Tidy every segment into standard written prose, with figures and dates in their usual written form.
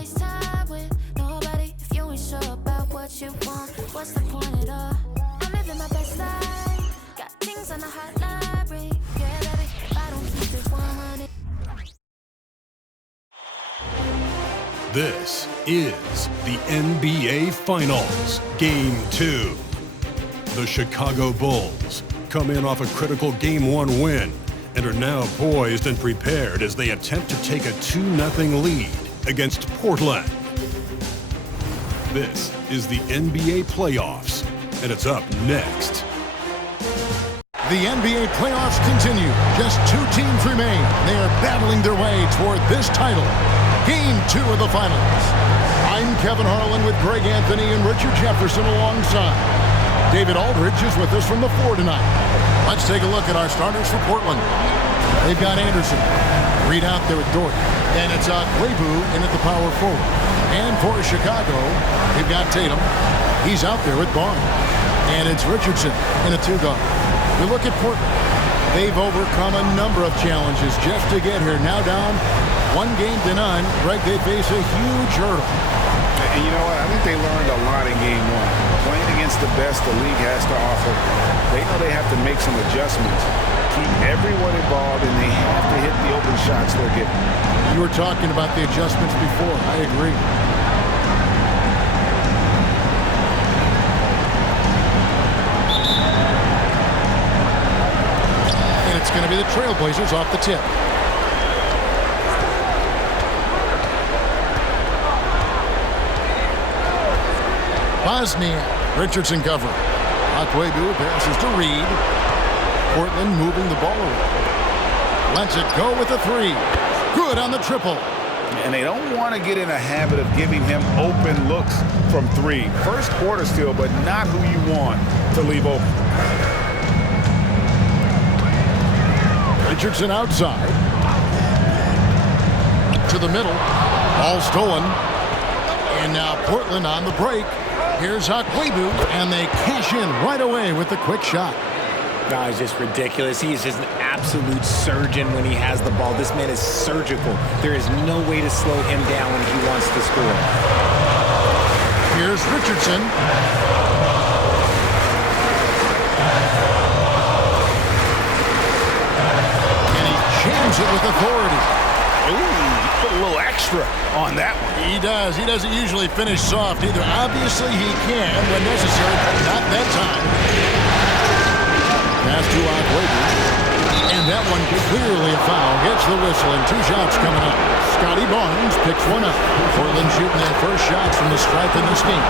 waste time with nobody if you ain't sure about what you want. What's the point at all? I'm living my best life. Got things on the hot library. Yeah, baby, if I don't keep it 100. This is the NBA Finals, Game 2. The Chicago Bulls come in off a critical Game 1 win and are now poised and prepared as they attempt to take a 2-0 lead against Portland. This is the NBA playoffs, and it's up next. The NBA playoffs continue. Just 2 teams remain. They are battling their way toward this title. Game 2 of the finals. I'm Kevin Harlan with Greg Anthony and Richard Jefferson alongside. David Aldridge is with us from the floor tonight. Let's take a look at our starters for Portland. They've got Anderson. Reed out there with Dort. And it's Quabu in at the power forward. And for Chicago, they've got Tatum. He's out there with Barnes. And it's Richardson in a 2-guard. We look at Portland. They've overcome a number of challenges just to get here. Now down 1-0. Greg, they face a huge hurdle. And you know what? I think they learned a lot in Game 1. Playing against the best the league has to offer, they know they have to make some adjustments, keep everyone involved, and they have to hit the open shots they're getting. You were talking about the adjustments before. I agree. And it's going to be the Trailblazers off the tip. Bosnia. Richardson cover. Quabu passes to Reed. Portland moving the ball away. Lets it go with a 3. Good on the triple. And they don't want to get in a habit of giving him open looks from 3. First quarter still, but not who you want to leave open. Richardson outside. To the middle. Ball stolen. And now Portland on the break. Here's Quabu, and they cash in right away with the quick shot. No, it's just ridiculous. He is just an absolute surgeon when he has the ball. This man is surgical. There is no way to slow him down when he wants to score. Here's Richardson. And he jams it with authority. Ooh, put a little extra on that one. He does. He doesn't usually finish soft either. Obviously, he can when necessary, but not that time. Pass to Quabu. And that one clearly a foul. Gets the whistle, and 2 shots coming up. Scotty Barnes picks one up. Portland shooting their first shots from the stripe in this game.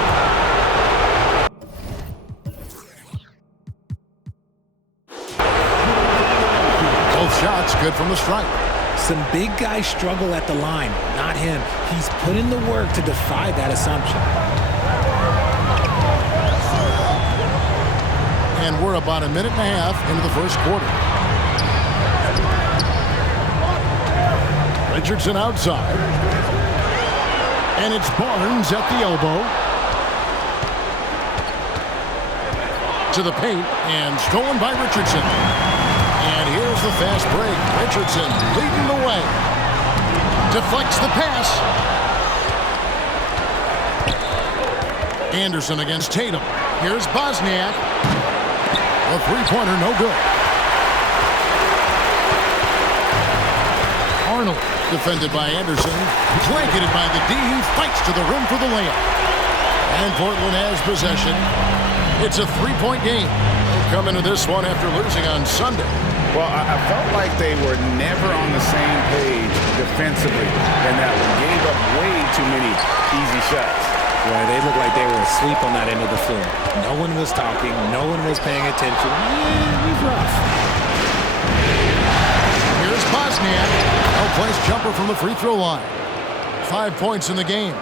Both shots good from the stripe. Some big guys struggle at the line, not him. He's put in the work to defy that assumption. And we're about 1.5 minutes into the first quarter. Richardson outside. And it's Barnes at the elbow. To the paint, and stolen by Richardson. And here's the fast break. Richardson leading the way. Deflects the pass. Anderson against Tatum. Here's Bosniak. A 3-pointer, no good. Arnold, defended by Anderson. Blanketed by the D. He fights to the rim for the layup. And Portland has possession. It's a 3-point game. They'll come into this one after losing on Sunday. Well, I felt like they were never on the same page defensively, and that one gave up way too many easy shots. Boy, they looked like they were asleep on that end of the floor. No one was talking. No one was paying attention. It was rough. Here's Bosniak. Well-placed jumper from the free throw line. 5 points in the game.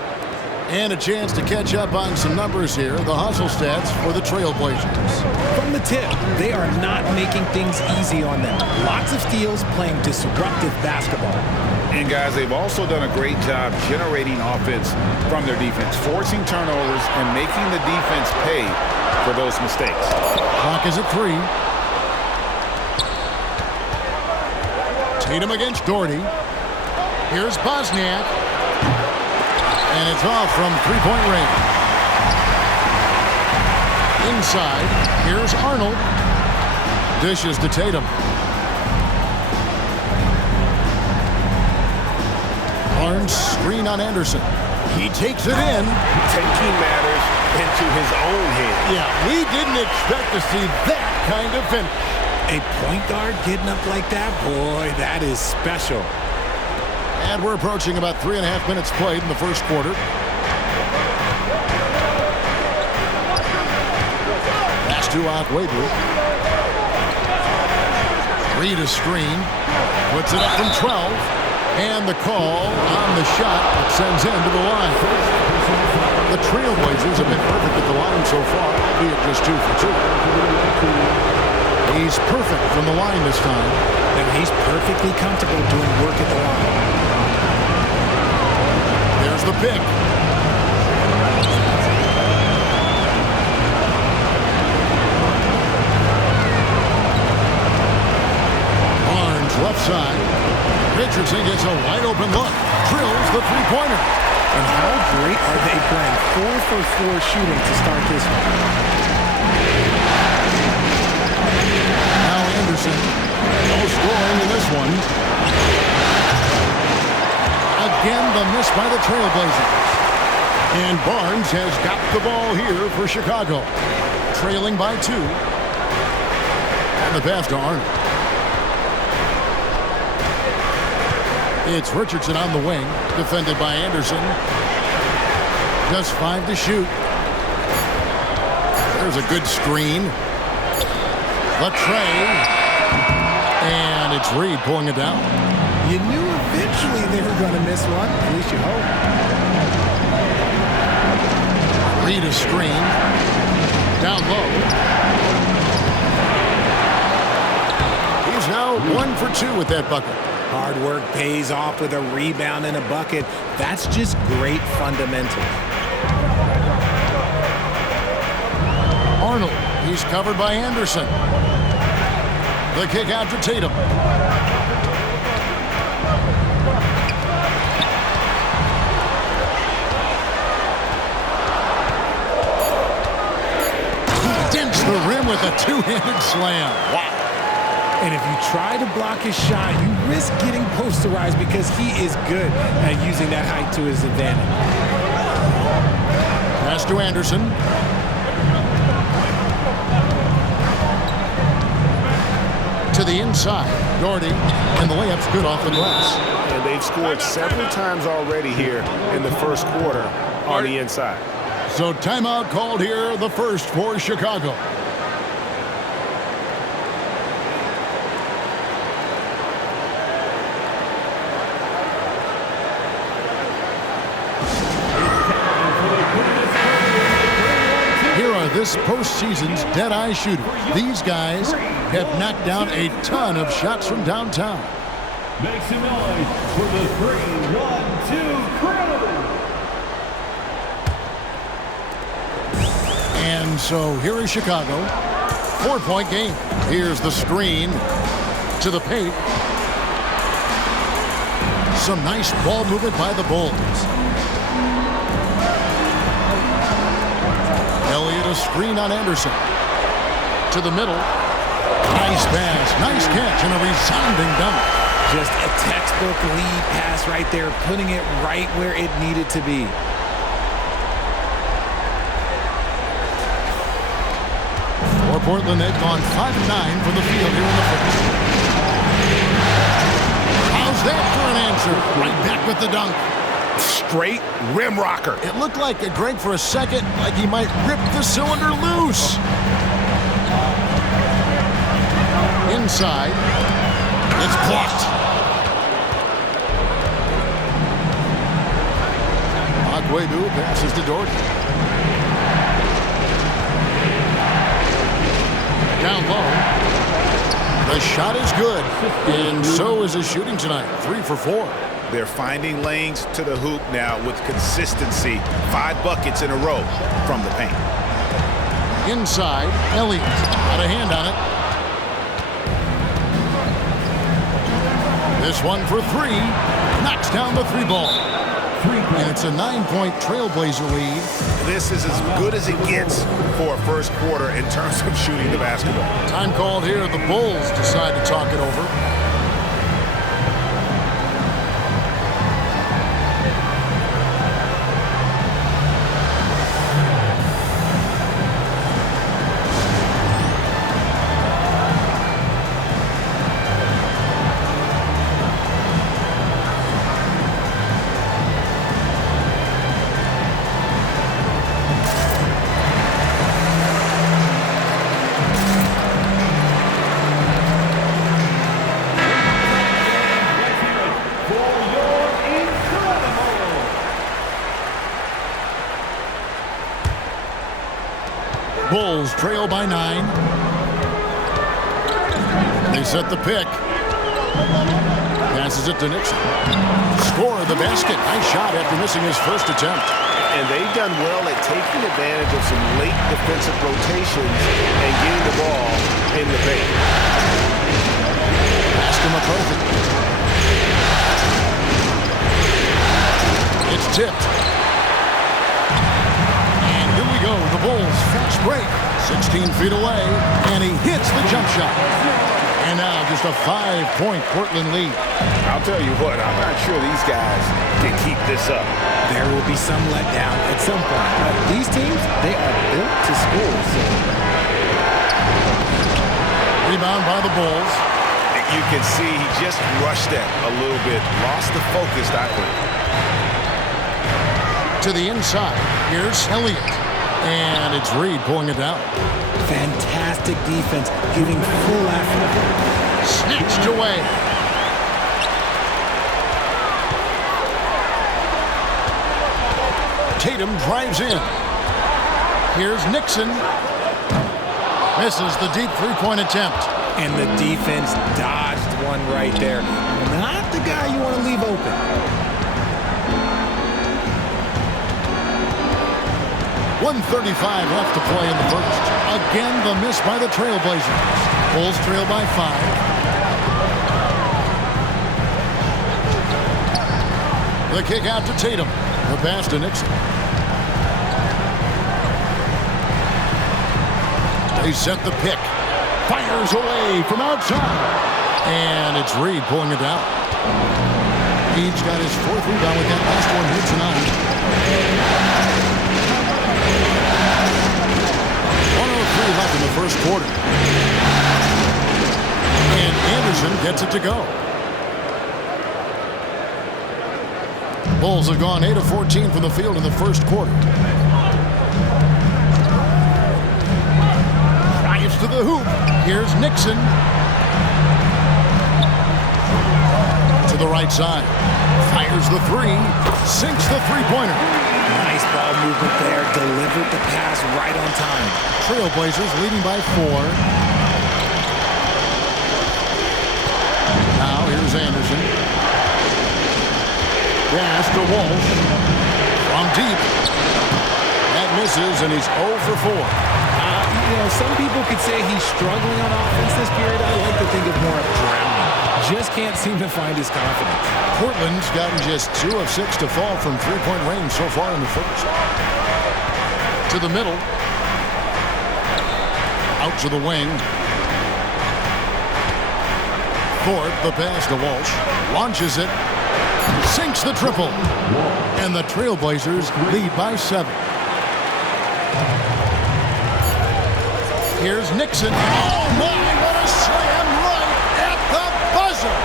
And a chance to catch up on some numbers here. The hustle stats for the Trailblazers. From the tip, they are not making things easy on them. Lots of steals, playing disruptive basketball. And guys, they've also done a great job generating offense from their defense, forcing turnovers and making the defense pay for those mistakes. Clock is at 3. Tatum against Doherty. Here's Bosniak. it's off from three-point range. Inside, here's Arnold. Dishes to Tatum. Barnes screen on Anderson. He takes it in. Taking matters into his own hands. Yeah, we didn't expect to see that kind of finish. A point guard getting up like that, boy, that is special. And we're approaching about 3.5 minutes played in the first quarter. Pass to Agüero. Reed a screen. Puts it up from 12. And the call on the shot that sends him to the line. The Trailblazers have been perfect at the line so far, albeit just 2 for 2. He's perfect from the line this time. And he's perfectly comfortable doing work at the line. There's the pick. Barnes left side. Richardson gets a wide open look. Drills the three-pointer. And how great are they playing? 4 for 4 shooting to start this one. Now Anderson. No scoring in this one. Again, the miss by the Trailblazers. And Barnes has got the ball here for Chicago. Trailing by 2. And the pass to Arnold. It's Richardson on the wing, defended by Anderson. Just 5 to shoot. There's a good screen. Latrey. And it's Reed pulling it down. You knew eventually they were going to miss one, at least you hope. Reed a screen. Down low. He's now 1 for 2 with that bucket. Hard work pays off with a rebound and a bucket. That's just great fundamentals. Arnold, he's covered by Anderson. The kick out to Tatum. He dents the rim with a two-handed slam. Wow. And if you try to block his shot, you risk getting posterized because he is good at using that height to his advantage. Pass to Anderson. To the inside. Doherty. And the layup's good off the glass. And they've scored several times already here in the first quarter on the inside. So timeout called here, the first for Chicago. This postseason's dead-eye shooter. These guys have knocked down a ton of shots from downtown. Make some noise for the 3-1-2 crew. And so here is Chicago. 4-point game. Here's the screen to the paint. Some nice ball movement by the Bulls. Elliott a screen on Anderson. To the middle. Nice pass. Nice catch and a resounding dunk. Just a textbook lead pass right there, putting it right where it needed to be. For Portland, they've gone 5-9 from the field here in the first. How's that for an answer? Right back with the dunk. Straight rim rocker. It looked like it, Greg, for a second, like he might rip the cylinder loose. Inside. It's blocked. Agüero passes to Doherty. Down low. The shot is good. And so is his shooting tonight. 3 for 4. They're finding lanes to the hoop now with consistency. 5 buckets in a row from the paint. Inside, Elliott. Got a hand on it. This one for 3. Knocks down the 3 ball. And it's a 9-point Trailblazer lead. This is as good as it gets for a first quarter in terms of shooting the basketball. Time called here. The Bulls decide to talk it over. Bulls trail by 9. They set the pick. Passes it to Nixon. Score the basket. Nice shot after missing his first attempt. And they've done well at taking advantage of some late defensive rotations and getting the ball in the paint. Pass to McCarthy. It's tipped. Here we go, the Bulls fast break, 16 feet away, and he hits the jump shot. And now just a 5-point Portland lead. I'll tell you what, I'm not sure these guys can keep this up. There will be some letdown at some point. But these teams, they are built to score. So. Rebound by the Bulls. You can see he just rushed that a little bit, lost the focus, I think. To the inside, here's Elliott. And it's Reed pulling it down. Fantastic defense, giving full effort. Snatched away. Tatum drives in. Here's Nixon. Misses the deep three-point attempt. And the defense dodged one right there. Not the guy you want to leave open. 1:35 left to play in the first. Again, the miss by the Trailblazers. Bulls trail by 5. The kick out to Tatum. The pass to Nixon. They set the pick. Fires away from outside. And it's Reed pulling it down. He's got his 4th rebound with that last one here tonight. 1:03 left in the first quarter. And Anderson gets it to go. Bulls have gone 8 of 14 from the field in the first quarter. Drives to the hoop. Here's Nixon. To the right side. Fires the 3. Sinks the three-pointer. Nice ball movement there. Delivered the pass right on time. Trailblazers leading by 4. Now here's Anderson. Pass to Walsh. From deep. That misses, and he's 0 for 4. Some people could say he's struggling on offense this period. I like to think of more of drowning. Just can't seem to find his confidence. Portland's gotten just 2 of 6 to fall from three-point range so far in the first. To the middle. Out to the wing. Thorpe, the pass to Walsh. Launches it. Sinks the triple. And the Trailblazers lead by 7. Here's Nixon. Oh, my, what a slam right at the buzzer.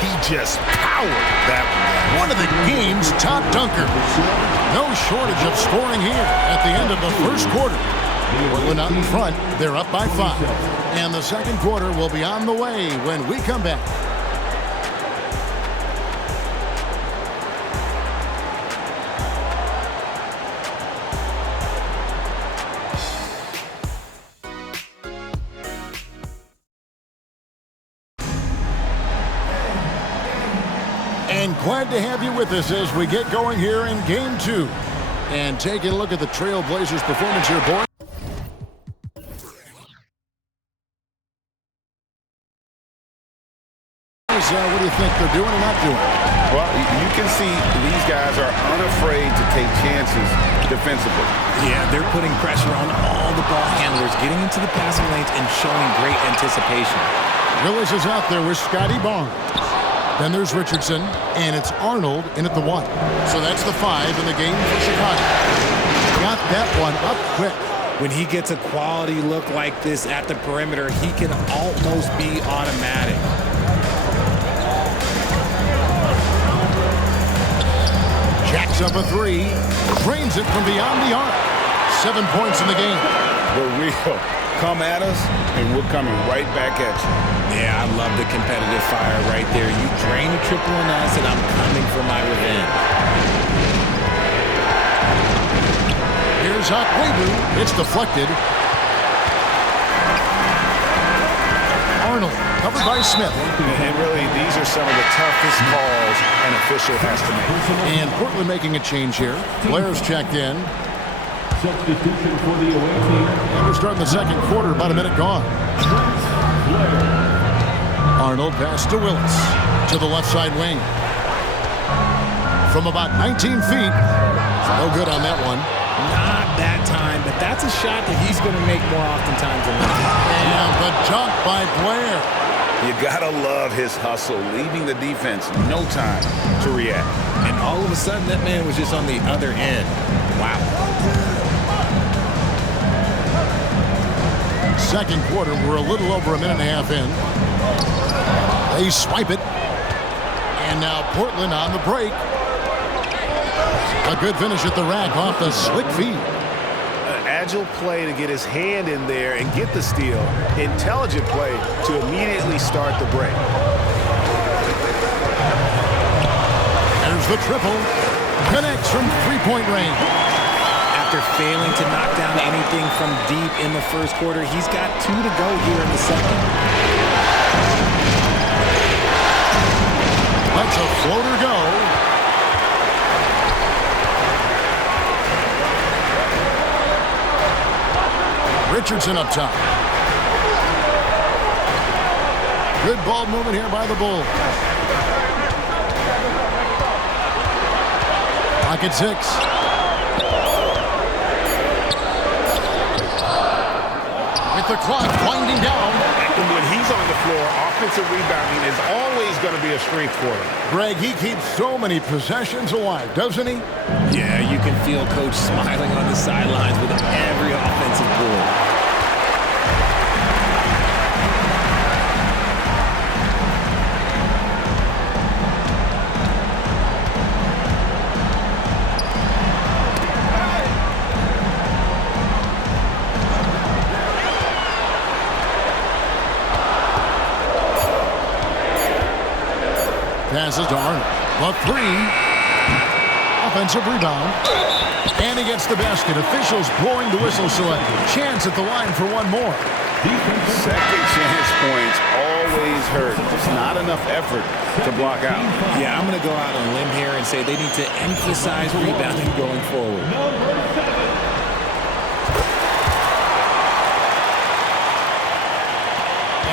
He just powered that one. One of the game's top dunkers. No shortage of scoring here at the end of the first quarter. Portland out in front. They're up by 5. And the second quarter will be on the way when we come back. And glad to have you with us as we get going here in Game 2. And taking a look at the Trailblazers' performance here, boys. what do you think they're doing or not doing? Well, you can see these guys are unafraid to take chances defensively. Yeah, they're putting pressure on all the ball handlers, getting into the passing lanes and showing great anticipation. Willis is out there with Scotty Barnes. Then there's Richardson, and it's Arnold in at the 1. So that's the 5 in the game for Chicago. Got that one up quick. When he gets a quality look like this at the perimeter, he can almost be automatic. Jacks up a 3. Drains it from beyond the arc. 7 points in the game. The real come at us, and we're coming right back at you. Yeah, I love the competitive fire right there. You drain a triple on us, and I'm coming for my revenge. Here's Okwebu. It's deflected. Arnold, covered by Smith. And really, these are some of the toughest calls an official has to make. And Portland making a change here. Blair's checked in. Substitution for the away team. And we're starting the second quarter, about a minute gone. Arnold pass to Willis. To the left side wing. From about 19 feet. No good on that one. Not that time, but that's a shot that he's going to make more oftentimes than not. And the dunk by Blair. You gotta love his hustle, leaving the defense no time to react. And all of a sudden, that man was just on the other end. Wow. Second quarter, we're a little over a minute and a half in. They swipe it. And now Portland on the break. A good finish at the rack off the slick feed. An agile play to get his hand in there and get the steal. Intelligent play to immediately start the break. There's the triple. Connects from three-point range. After failing to knock down anything from deep in the first quarter, he's got 2 to go here in the second. Lets a floater go. Richardson up top. Good ball movement here by the Bulls. Pocket 6. With the clock winding down. And when he's on the floor, offensive rebounding is always going to be a strength for him. Greg, he keeps so many possessions alive, doesn't he? Yeah, you can feel Coach smiling on the sidelines with every offensive board. Passes to Arnold. The 3. Offensive rebound. And he gets the basket. Officials blowing the whistle, so a chance at the line for one more. Second chance points always hurt. Just not enough effort to block out. Yeah, I'm going to go out on a limb here and say they need to emphasize rebounding going forward.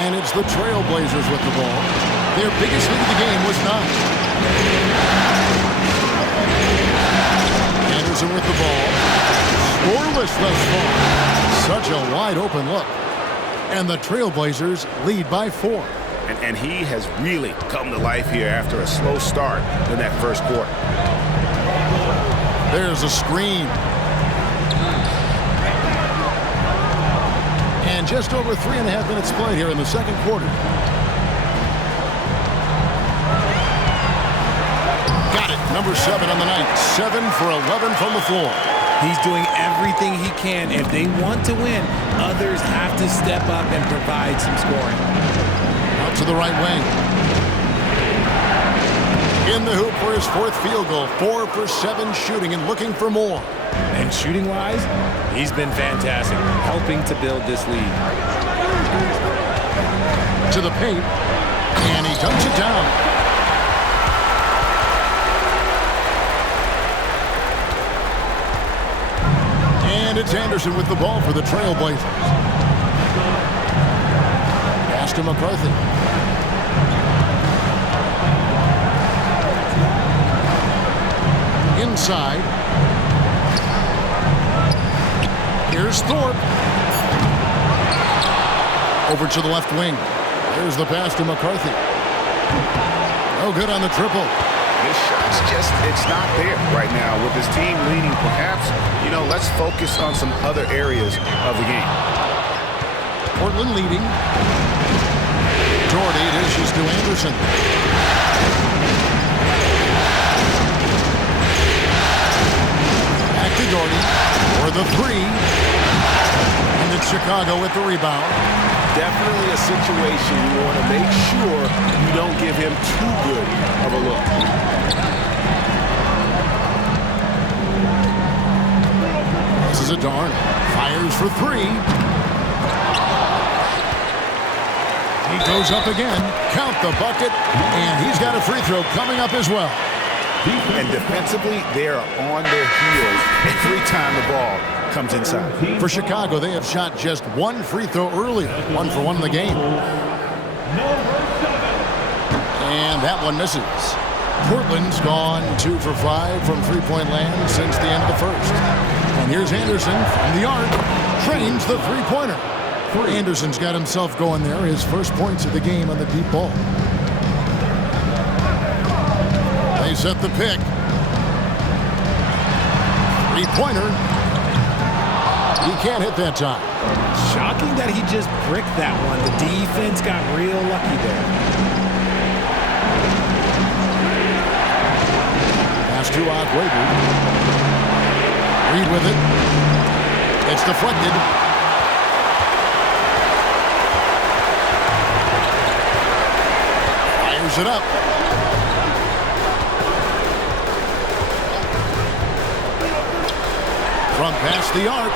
And it's the Trailblazers with the ball. Their biggest lead of the game was 9. Anderson with the ball. Scoreless thus far. Such a wide open look. And the Trailblazers lead by 4. And he has really come to life here after a slow start in that first quarter. There's a screen. And just over 3.5 minutes played here in the second quarter. Got it. Number 7 on the night. 7 for 11 from the floor. He's doing everything he can. If they want to win, others have to step up and provide some scoring. Out to the right wing. In the hoop for his 4th field goal. 4 for 7 shooting and looking for more. And shooting-wise, he's been fantastic, helping to build this lead. To the paint, and he dunks it down. And it's Anderson with the ball for the Trailblazers. Pass to McCarthy. Inside. Here's Thorpe. Over to the left wing. There's the pass to McCarthy. No good on the triple. His shot's just, it's not there right now. With his team leading, perhaps, let's focus on some other areas of the game. Portland leading. Doherty dishes to Anderson. Back to Doherty for the three. And it's Chicago with the rebound. Definitely a situation you want to make sure you don't give him too good of a look. This is a darn. Fires for three. He goes up again. Count the bucket. And he's got a free throw coming up as well. And defensively, they are on their heels every time the ball comes inside. For Chicago, they have shot just one free throw earlier. 1 for 1 in the game. And that one misses. Portland's gone 2 for 5 from three-point land since the end of the first. And here's Anderson from the arc. Trains the three-pointer. Anderson's got himself going there. His first points of the game on the deep ball. They set the pick. Three-pointer. He can't hit that time. Shocking that he just bricked that one. The defense got real lucky there. Pass to Ogwebu. Reed with it. It's deflected. Fires it up. From past the arc.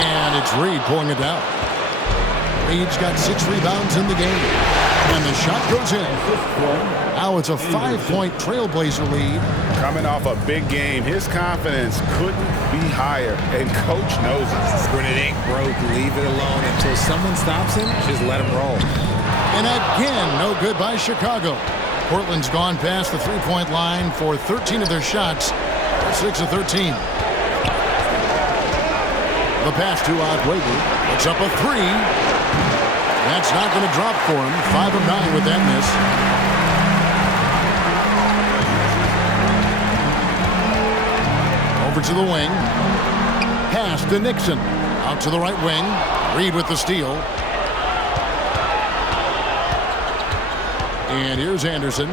And it's Reed pulling it down. Reed's got 6 rebounds in the game. And the shot goes in. Now it's a 5-point Trailblazer lead. Coming off a big game, his confidence couldn't be higher, and coach knows it. When it ain't broke, leave it alone until someone stops him. Just let him roll. And again, no good by Chicago. Portland's gone past the three-point line for 13 of their shots. 6 of 13. The pass to Ogwebu. Puts up a three. That's not going to drop for him. 5 of 9 with that miss. Over to the wing. Pass to Nixon. Out to the right wing. Reed with the steal. And here's Anderson.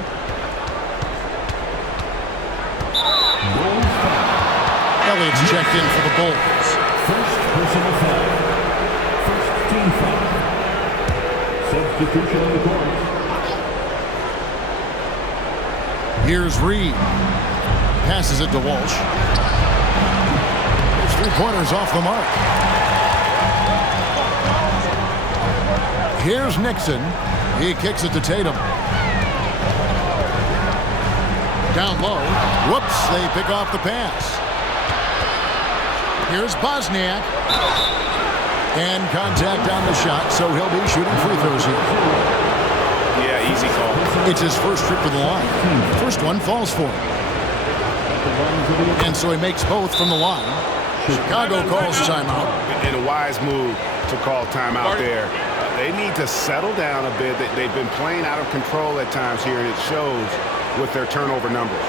Elliott's checked in for the Bulls. First personal foul. First team foul. Substitution on the court. Here's Reed. Passes it to Walsh. His three-pointers off the mark. Here's Nixon. He kicks it to Tatum. Down low. Whoops, they pick off the pass. Here's Bosniak. And contact on the shot, so he'll be shooting free throws here. Yeah, easy call. It's his first trip to the line. First one falls for him. And so he makes both from the line. Chicago calls timeout. And a wise move to call timeout there. They need to settle down a bit. They've been playing out of control at times here, and it shows with their turnover numbers.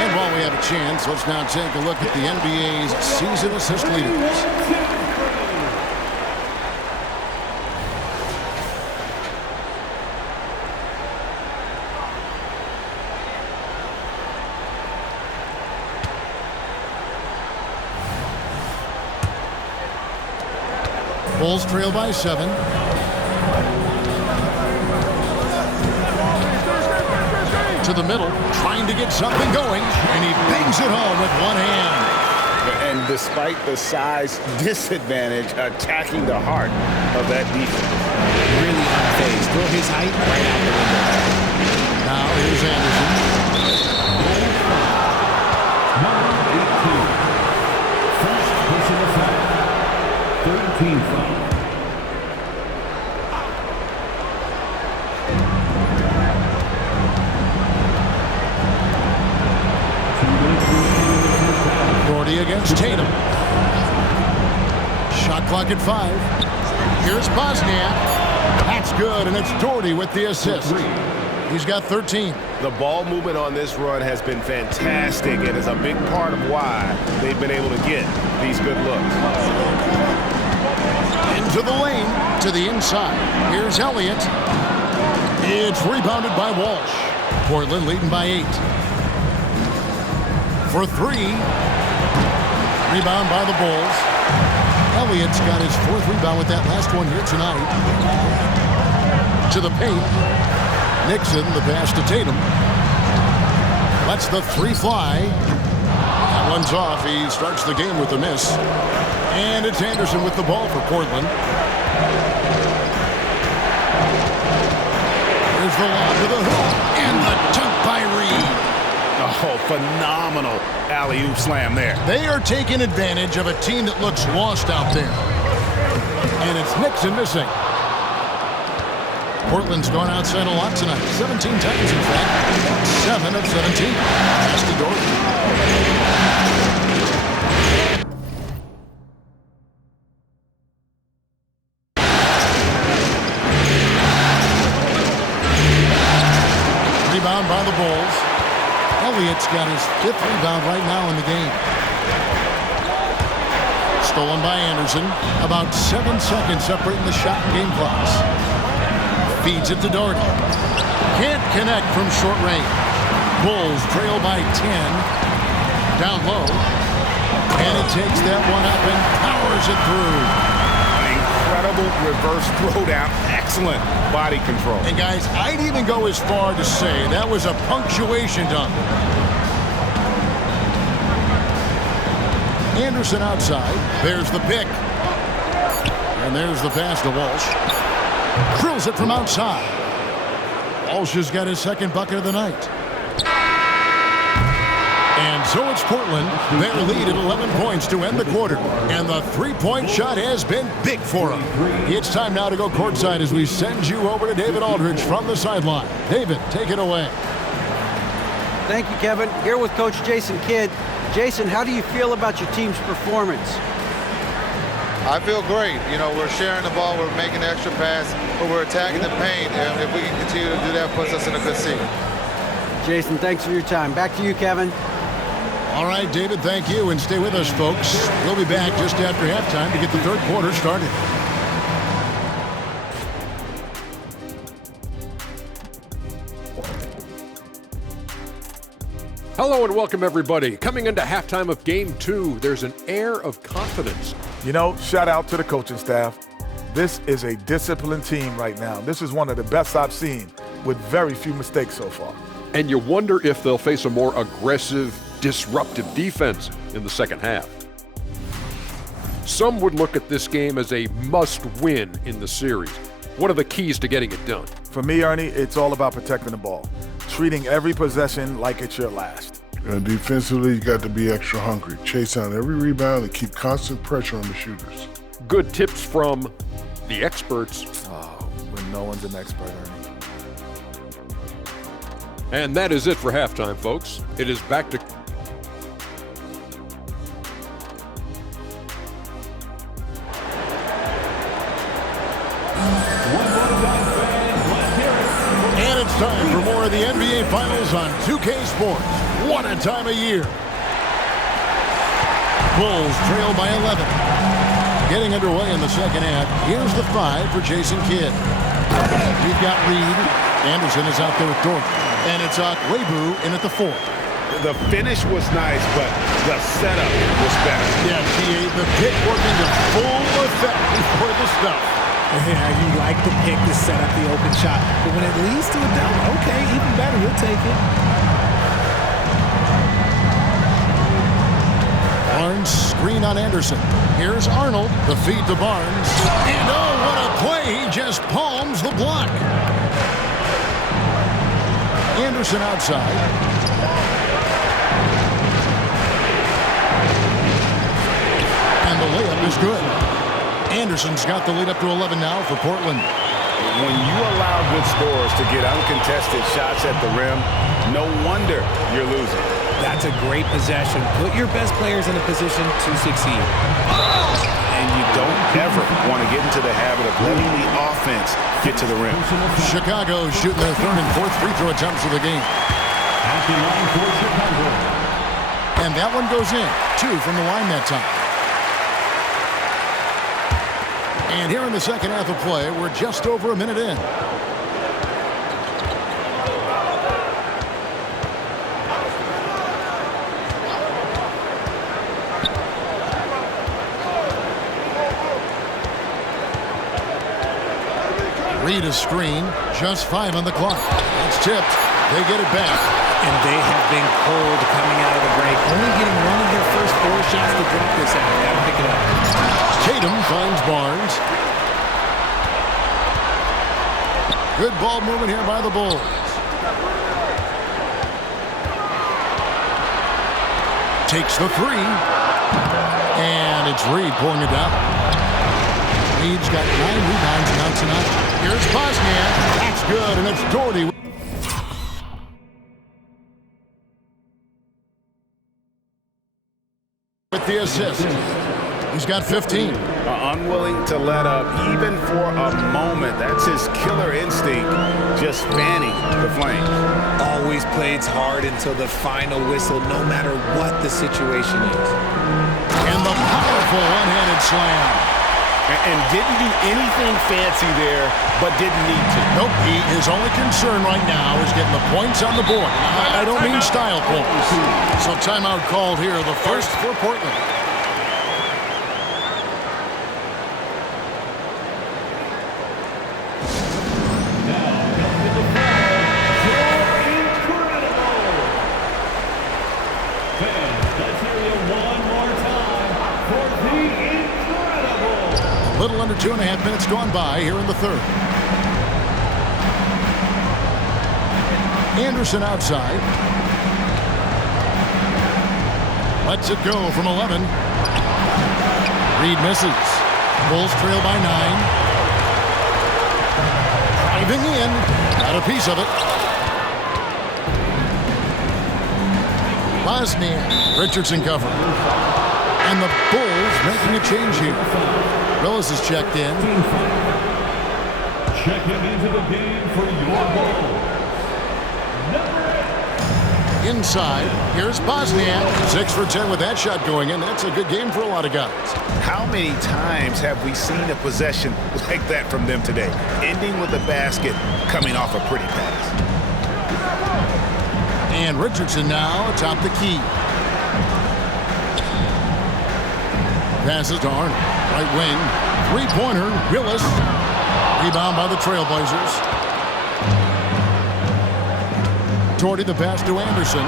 And while we have a chance, let's now take a look at the NBA's season assist leaders. Bulls trail by 7. To the middle, trying to get something going, and he bangs it home with one hand. And despite the size disadvantage, attacking the heart of that defense. Really unfazed. Throw his height right out the window. Now here's Anderson. Number 18. First personal foul. 13 foul. Doherty against Tatum. Shot clock at 5. Here's Bosniak. That's good, and it's Doherty with the assist. He's got 13. The ball movement on this run has been fantastic and is a big part of why they've been able to get these good looks. Into the lane, to the inside. Here's Elliott. It's rebounded by Walsh. Portland leading by 8. For 3. Rebound by the Bulls. Elliott's got his 4th rebound with that last one here tonight. To the paint. Nixon, the pass to Tatum. Lets the 3 fly. That one's off. He starts the game with a miss. And it's Anderson with the ball for Portland. There's the lob to the hoop. And the dunk by Reed. Oh, phenomenal alley-oop slam there. They are taking advantage of a team that looks lost out there. And it's Nixon missing. Portland's gone outside a lot tonight. 17 times, in fact. 7 of 17. That's to Doherty. Rebound by the Bulls. Elliott's got his 5th rebound right now in the game. Stolen by Anderson. About 7 seconds separating the shot and game clocks. Feeds it to Doherty. Can't connect from short range. Bulls trail by 10. Down low. And he takes that one up and powers it through. Incredible reverse throwdown. Excellent body control. And guys, I'd even go as far to say that was a punctuation dunk. Anderson outside. There's the pick. And there's the pass to Walsh. Drills it from outside. Walsh has got his 2nd bucket of the night. And so it's Portland. Their lead at 11 points to end the quarter. And the 3-point shot has been big for them. It's time now to go courtside as we send you over to David Aldridge from the sideline. David, take it away. Thank you, Kevin. Here with Coach Jason Kidd. Jason, how do you feel about your team's performance? I feel great. You know, we're sharing the ball, we're making the extra pass, but we're attacking the paint, and if we can continue to do that, puts us in a good seat. Jason, thanks for your time. Back to you, Kevin. All right, David, thank you, and stay with us, folks. We'll be back just after halftime to get the 3rd quarter started. Hello and welcome, everybody. Coming into halftime of Game 2, there's an air of confidence. You know, shout out to the coaching staff. This is a disciplined team right now. This is one of the best I've seen with very few mistakes so far. And you wonder if they'll face a more aggressive, disruptive defense in the second half. Some would look at this game as a must-win in the series. What are the keys to getting it done? For me, Ernie, it's all about protecting the ball. Treating every possession like it's your last. Defensively, you got to be extra hungry. Chase down every rebound and keep constant pressure on the shooters. Good tips from the experts. Oh, when no one's an expert, Ernie. And that is it for halftime, folks. It is back to... One more time, fans. time for more of the NBA Finals on 2K Sports. What a time of year. Bulls trail by 11. Getting underway in the second half. Here's the 5 for Jason Kidd. We've got Reed. Anderson is out there with Dort. And it's Okwebu in at the 4. The finish was nice, but the setup was better. Yeah, T.A., the pick working to full effect before the stuff. Yeah, you like the pick to set up the open shot. But when it leads to a dunk, okay, even better, you'll take it. Barnes screen on Anderson. Here's Arnold. The feed to Barnes. And oh, what a play. He just palms the block. Anderson outside. And the layup is good. Anderson's got the lead up to 11 now for Portland. When you allow good scorers to get uncontested shots at the rim, no wonder you're losing. That's a great possession. Put your best players in a position to succeed. And you don't ever want to get into the habit of letting the offense get to the rim. Chicago shooting their third and fourth free throw attempts of the game. And that one goes in. 2 from the line that time. And here in the second half of play, we're just over a minute in. Reed a screen, just 5 on the clock. It's tipped. They get it back. And they have been cold coming out of the break. Only getting one of their first 4 shots to drop this out. Gotta pick it up. Tatum finds Barnes. Good ball movement here by the Bulls. Takes the 3. And it's Reed pulling it down. Reed's got 9 rebounds now tonight. Here's Bosniak. That's good, and it's Doherty. With the assist. He's got 15. Unwilling to let up even for a moment. That's his killer instinct, just fanning the flames. Always plays hard until the final whistle, no matter what the situation is. And the powerful one-handed slam. And didn't do anything fancy there, but didn't need to. Nope, his only concern right now is getting the points on the board. I don't mean style points. So timeout called here, the first for Portland. Little under 2.5 minutes gone by here in the third. Anderson outside. Lets it go from 11. Reed misses. Bulls trail by 9. Driving in. Got a piece of it. Bosniak. Richardson cover. And the Bulls making a change here. Willis is checked in. Checking into the game for your Bulls. Inside, here's Bosniak. 6 for 10 with that shot going in. That's a good game for a lot of guys. How many times have we seen a possession like that from them today? Ending with a basket, coming off a pretty pass. And Richardson now atop the key. Passes to Arnold. Right wing. 3-pointer. Willis. Rebound by the Trailblazers. Doherty the pass to Anderson.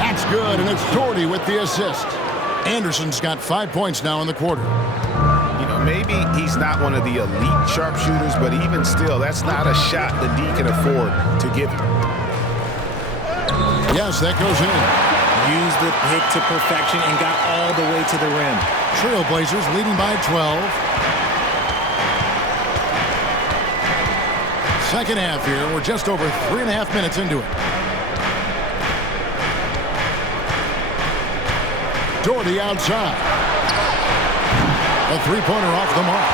That's good, and it's Doherty with the assist. Anderson's got 5 points now in the quarter. You know, maybe he's not one of the elite sharpshooters, but even still, that's not a shot the D can afford to give him. Yes, that goes in. Used the pick to perfection and got all the way to the rim. Trailblazers leading by 12. Second half here. We're just over 3.5 minutes into it. Doherty outside. A 3-pointer off the mark.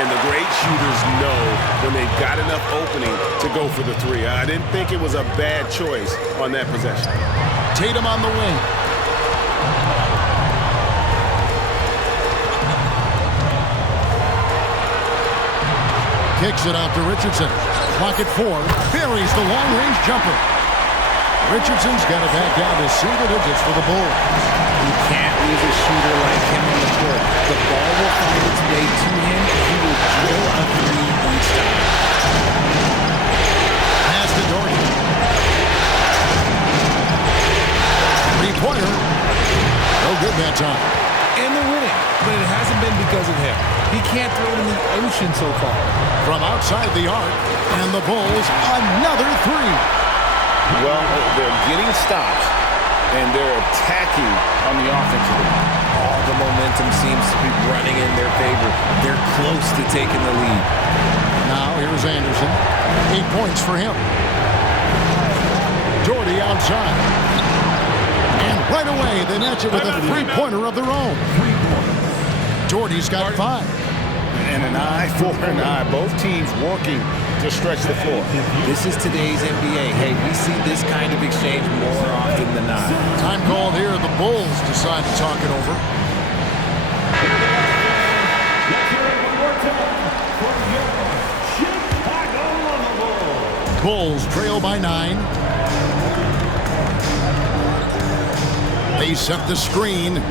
And the great shooters know when they've got enough opening to go for the three. I didn't think it was a bad choice on that possession. Tatum on the wing. Kicks it out to Richardson. Clock at 4. Buries the long-range jumper. Richardson's got it back down to single digits for the Bulls. You can't lose a shooter like him on the court. The ball will find its way to him, and he will drill a three each time. Pass to Doherty. Three-pointer. No good that time. And they're winning, but it hasn't been because of him. He can't throw it in the ocean so far. From outside the arc, and the Bulls, another three. Well, they're getting stops, and they're attacking on the offensive end. All the momentum seems to be running in their favor. They're close to taking the lead. Now, here's Anderson. 8 points for him. Doherty outside. And right away, they match it with a three-pointer of their own. Doherty's got 5. And an eye for an eye. Both teams working to stretch the floor. This is today's NBA. Hey, we see this kind of exchange more often than not. Time called here. The Bulls decide to talk it over. Bulls trail by 9. They set the screen.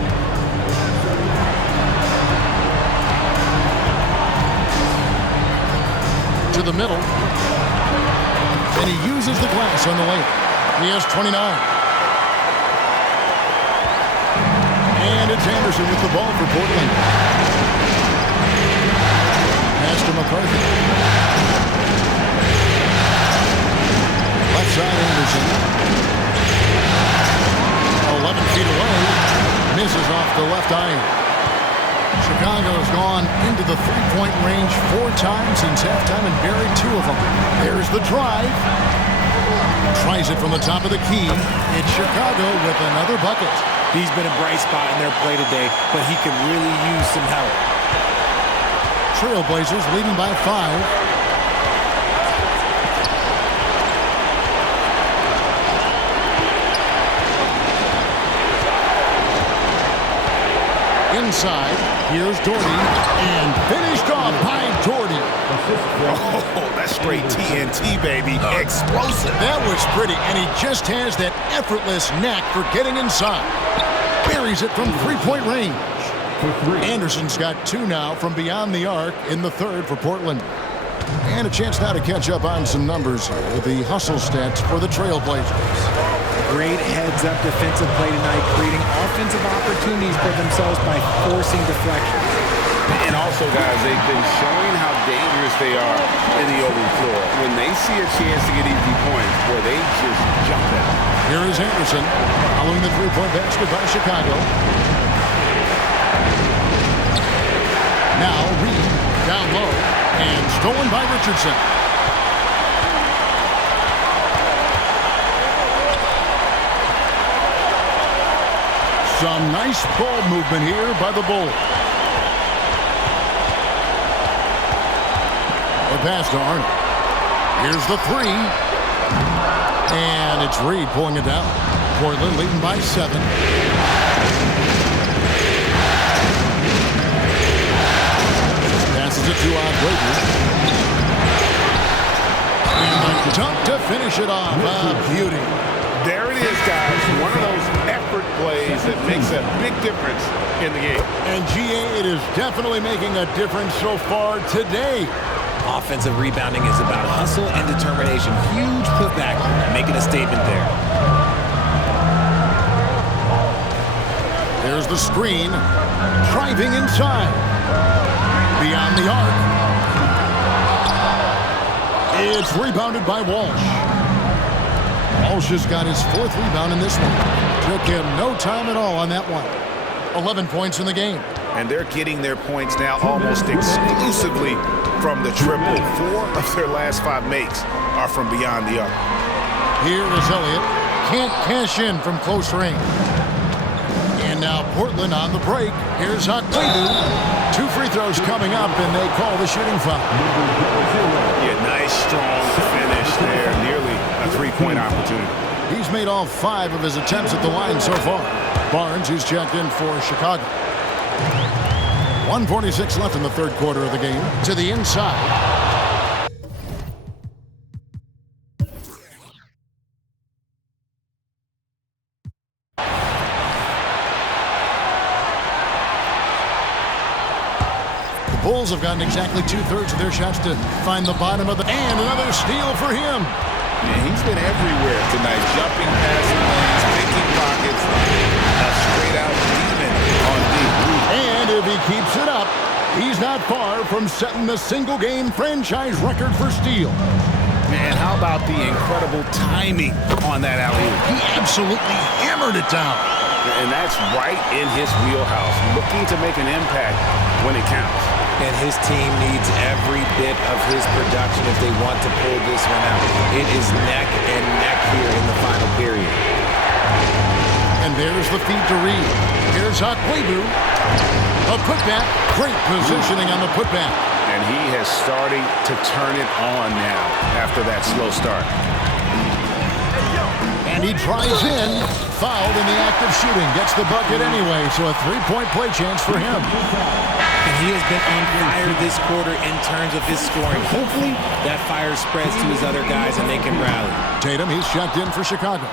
To the middle. And he uses the glass on the lane. He has 29. And it's Anderson with the ball for Portland. Pass to McCarthy. Left side Anderson. 11 feet away. Misses off the left iron. Chicago's gone into the three-point range 4 times since halftime and buried 2 of them. There's the drive. Tries it from the top of the key. It's Chicago with another bucket. He's been a bright spot in their play today, but he could really use some help. Trailblazers leading by 5. Inside, here's Doherty, and finished off by Doherty. Oh, that's straight TNT, baby. Explosive. That was pretty, and he just has that effortless knack for getting inside. Buries it from three-point range. Anderson's got 2 now from beyond the arc in the third for Portland. And a chance now to catch up on some numbers with the hustle stats for the Trailblazers. Great heads-up defensive play tonight, creating offensive opportunities for themselves by forcing deflection. And also, guys, they've been showing how dangerous they are in the open floor. When they see a chance to get easy points, boy, they just jump at it. Here is Anderson following the three-point basket by Chicago. Now Reed down low and stolen by Richardson. Some nice ball movement here by the Bulls. The pass to Arnold. Here's the 3. And it's Reed pulling it down. Portland leading by 7. Passes it to Blakey. And a dunk to finish it off. A beauty. There it is, guys. One of those effort plays that makes a big difference in the game. And GA, it is definitely making a difference so far today. Offensive rebounding is about hustle and determination. Huge putback, making a statement there. There's the screen. Driving inside. Beyond the arc. It's rebounded by Walsh. Walsh has got his 4th rebound in this one. Took him no time at all on that one. 11 points in the game. And they're getting their points now almost exclusively from the triple. 4 of their last 5 makes are from beyond the arc. Here is Elliott. Can't cash in from close range. And And now Portland on the break. Here's Akwebu. 2 free throws coming up, and they call the shooting foul. Yeah, nice, strong finish there. Nearly a three-point opportunity. He's made all 5 of his attempts at the line so far. Barnes, who's checked in for Chicago. 1:46 left in the third quarter of the game. To the inside. Bulls have gotten exactly 2/3 of their shots to find the bottom of the... And another steal for him. Yeah, he's been everywhere tonight. Jumping passing lanes, picking pockets. A straight-out demon on D. And if he keeps it up, he's not far from setting the single-game franchise record for steal. Man, how about the incredible timing on that alley-oop? He absolutely hammered it down. And that's right in his wheelhouse. Looking to make an impact when it counts. And his team needs every bit of his production if they want to pull this one out. It is neck and neck here in the final period. And there's the feed to Reed. Here's Akwebu. A putback. Great positioning on the putback. And he has started to turn it on now after that slow start. And he drives in. Fouled in the act of shooting. Gets the bucket anyway, so a 3-point play chance for him. And he has been on fire this quarter in terms of his scoring. Hopefully, that fire spreads to his other guys and they can rally. Tatum, he's checked in for Chicago.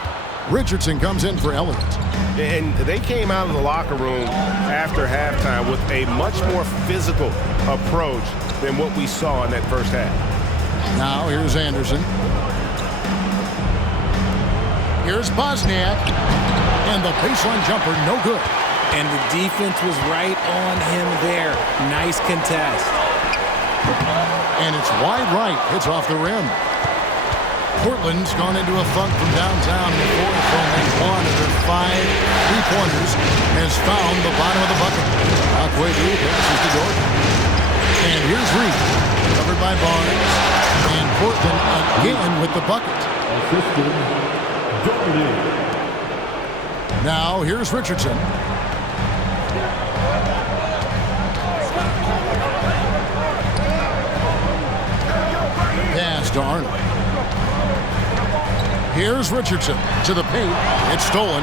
Richardson comes in for Elliott. And they came out of the locker room after halftime with a much more physical approach than what we saw in that first half. Now, here's Anderson. Here's Bosniak. And the baseline jumper, no good. And the defense was right on him there. Nice contest. And it's wide right. It's off the rim. Portland's gone into a funk from downtown in the fourth. Only 1 of their 5 3-pointers has found the bottom of the bucket. Akwebu passes to Gordon. And here's Reed. Covered by Barnes. And Portland again with the bucket. Now here's Richardson. Pass to Arnold. Here's Richardson to the paint. It's stolen.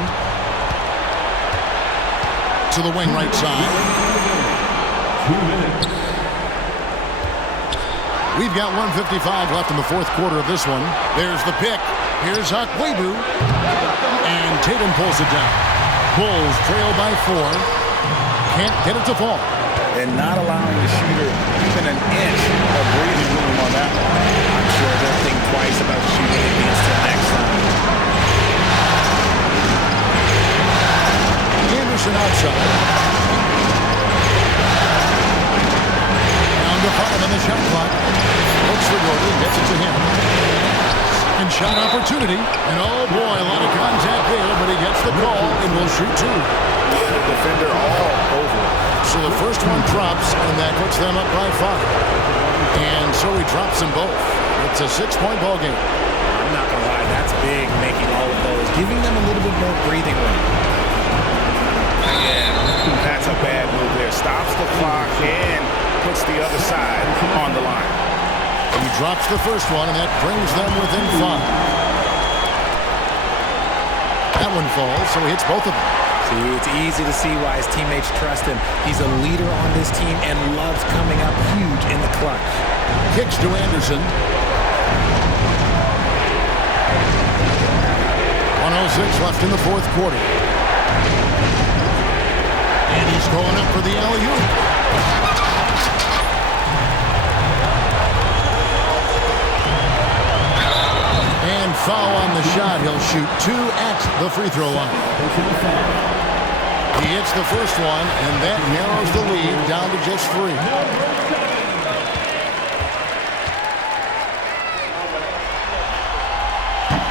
To the wing right side. 2 minutes. We've got 1:55 left in the fourth quarter of this one. There's the pick. Here's Akwebu. And Tatum pulls it down. Bulls trail by 4. Can't get it to fall. And not allowing the shooter even an inch of breathing room on that one. I'm sure they'll think twice about shooting against him next time. Anderson outside. Down to 5 on the shot clock. Looks for Gordon, gets it to him. Second shot opportunity. And oh boy, a lot of contact there, but he gets the call and will shoot 2. The defender all over. So the first one drops, and that puts them up by 5. And so he drops them both. It's a 6-point ball game. I'm not going to lie, that's big, making all of those, giving them a little bit more breathing room. Yeah, that's a bad move there. Stops the clock and puts the other side on the line. And he drops the first one, and that brings them within 5. That one falls, so he hits both of them. See, it's easy to see why his teammates trust him. He's a leader on this team and loves coming up huge in the clutch. Kicks to Anderson. 1:06 left in the fourth quarter. And he's going up for the alley-oop. And foul on the shot. He'll shoot 2 at the free throw line. He hits the first one, and that narrows the lead down to just 3.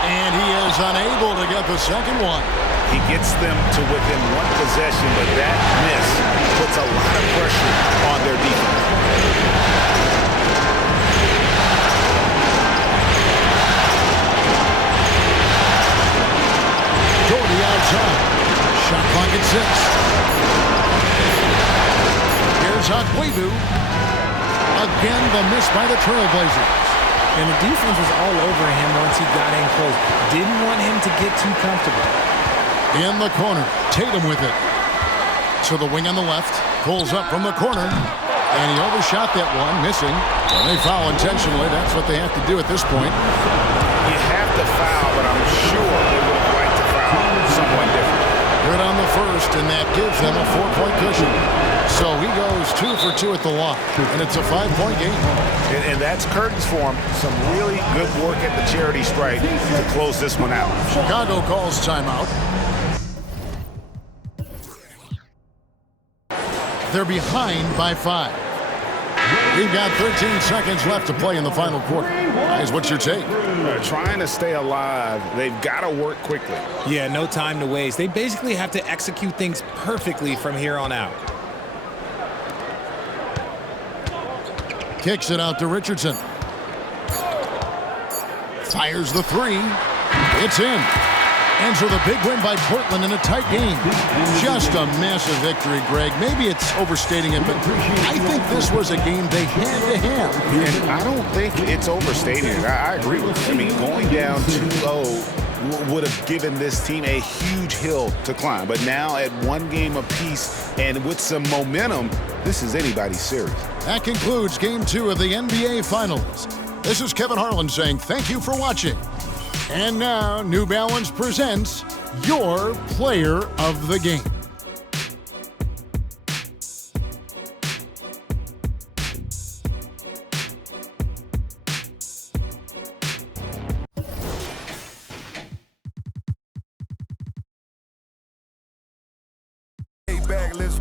And he is unable to get the second one. He gets them to within 1 possession, but that miss puts a lot of pressure on their defense. Jordy outside. Shot clock at 6. Here's Agüero. Again, the miss by the Trailblazers. And the defense was all over him once he got in close. Didn't want him to get too comfortable. In the corner, Tatum with it. To the wing on the left. Pulls up from the corner. And he overshot that one, missing. And they foul intentionally. That's what they have to do at this point. You have to foul, but I'm sure they would have liked to foul someone different. Good on the first, and that gives them a 4-point cushion. So he goes 2 for 2 at the line, and it's a 5-point game. And that's curtains for him. Some really good work at the charity stripe to close this one out. Chicago calls timeout. They're behind by 5. We've got 13 seconds left to play in the final quarter. Guys, what's your take? Trying to stay alive, they've got to work quickly. Yeah, no time to waste. They basically have to execute things perfectly from here on out. Kicks it out to Richardson. Fires the 3. It's in. And so the big win by Portland in a tight game. Just a massive victory, Greg. Maybe it's overstating it, but I think this was a game they had to have. And I don't think it's overstating it. I agree with you. I mean, going down 2-0 would have given this team a huge hill to climb. But now at 1 game apiece and with some momentum, this is anybody's series. That concludes Game 2 of the NBA Finals. This is Kevin Harlan saying thank you for watching. And now, New Balance presents your player of the game. Hey, bag, let's